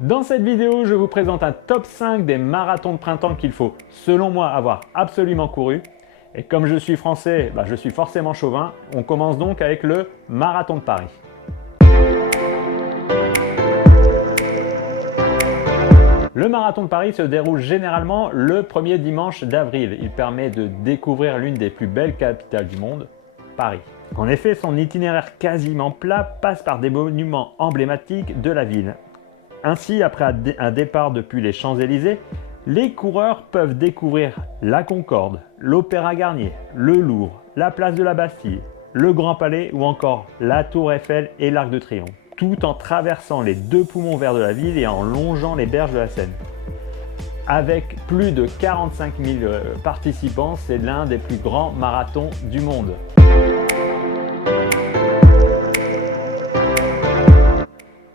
Dans cette vidéo, je vous présente un top 5 des marathons de printemps qu'il faut, selon moi, avoir absolument couru. Et comme je suis français, je suis forcément chauvin. On commence donc avec le marathon de Paris. Le marathon de Paris se déroule généralement le premier dimanche d'avril. Il permet de découvrir l'une des plus belles capitales du monde, Paris. En effet, son itinéraire quasiment plat passe par des monuments emblématiques de la ville. Ainsi, après un départ depuis les Champs-Élysées, les coureurs peuvent découvrir la Concorde, l'Opéra Garnier, le Louvre, la place de la Bastille, le Grand Palais ou encore la Tour Eiffel et l'Arc de Triomphe, tout en traversant les deux poumons verts de la ville et en longeant les berges de la Seine. Avec plus de 45 000 participants, c'est l'un des plus grands marathons du monde.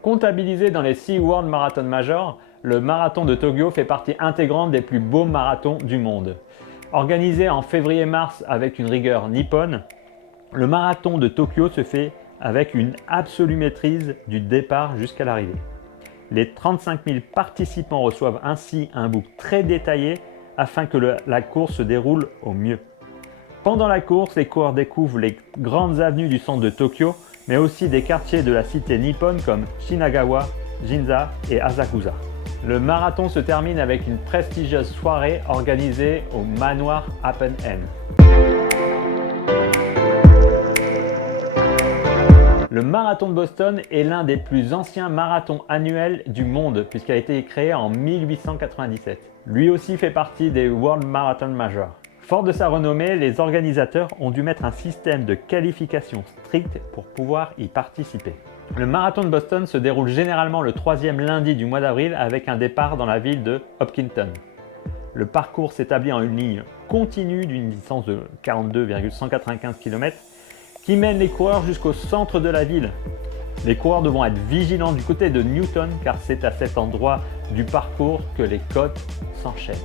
Comptabilisé dans les 6 World Marathon Majors, le marathon de Tokyo fait partie intégrante des plus beaux marathons du monde. Organisé en février-mars avec une rigueur nippone, le marathon de Tokyo se fait avec une absolue maîtrise du départ jusqu'à l'arrivée. Les 35 000 participants reçoivent ainsi un book très détaillé afin que la course se déroule au mieux. Pendant la course, les coureurs découvrent les grandes avenues du centre de Tokyo, mais aussi des quartiers de la cité nippone comme Shinagawa, Ginza et Asakusa. Le marathon se termine avec une prestigieuse soirée organisée au manoir Happen Inn. Le marathon de Boston est l'un des plus anciens marathons annuels du monde puisqu'il a été créé en 1897. Lui aussi fait partie des World Marathon Majors. Fort de sa renommée, les organisateurs ont dû mettre un système de qualification strict pour pouvoir y participer. Le marathon de Boston se déroule généralement le 3e lundi du mois d'avril avec un départ dans la ville de Hopkinton. Le parcours s'établit en une ligne continue d'une distance de 42,195 km qui mène les coureurs jusqu'au centre de la ville. Les coureurs devront être vigilants du côté de Newton car c'est à cet endroit du parcours que les côtes s'enchaînent.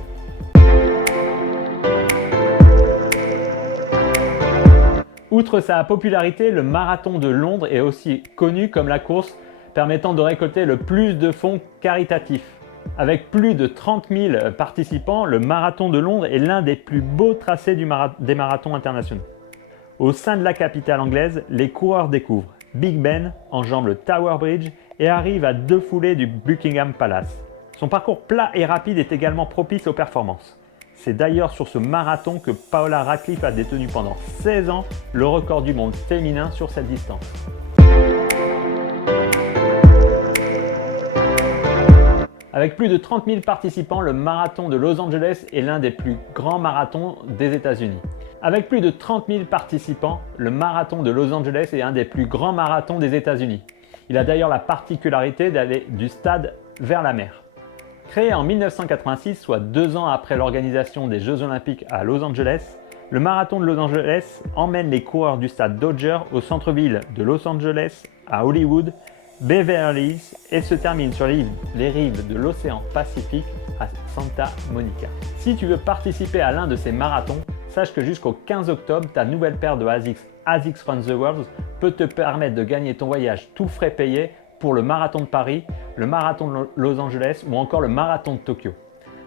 Outre sa popularité, le marathon de Londres est aussi connu comme la course permettant de récolter le plus de fonds caritatifs. Avec plus de 30 000 participants, le marathon de Londres est l'un des plus beaux tracés des marathons internationaux. Au sein de la capitale anglaise, les coureurs découvrent Big Ben, enjambent le Tower Bridge et arrivent à 2 foulées du Buckingham Palace. Son parcours plat et rapide est également propice aux performances. C'est d'ailleurs sur ce marathon que Paula Radcliffe a détenu pendant 16 ans le record du monde féminin sur cette distance. Avec plus de 30 000 participants, le marathon de Los Angeles est l'un des plus grands marathons des États-Unis. Avec plus de 30 000 participants, le marathon de Los Angeles est un des plus grands marathons des États-Unis. Il a d'ailleurs la particularité d'aller du stade vers la mer. Créé en 1986, soit 2 ans après l'organisation des Jeux Olympiques à Los Angeles, le marathon de Los Angeles emmène les coureurs du stade Dodger au centre-ville de Los Angeles, à Hollywood, Beverly Hills et se termine sur les rives de l'océan Pacifique à Santa Monica. Si tu veux participer à l'un de ces marathons, sache que jusqu'au 15 octobre, ta nouvelle paire de ASICS Run the World peut te permettre de gagner ton voyage tout frais payé pour le marathon de Paris, le marathon de Los Angeles ou encore le marathon de Tokyo.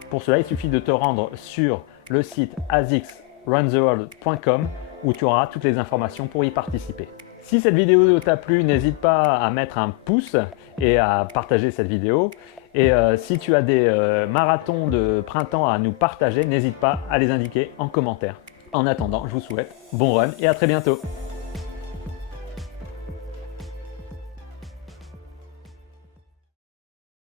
Pour cela, il suffit de te rendre sur le site asicsruntheworld.com où tu auras toutes les informations pour y participer. Si cette vidéo t'a plu, n'hésite pas à mettre un pouce et à partager cette vidéo. Et si tu as des marathons de printemps à nous partager, n'hésite pas à les indiquer en commentaire. En attendant, je vous souhaite bon run et à très bientôt.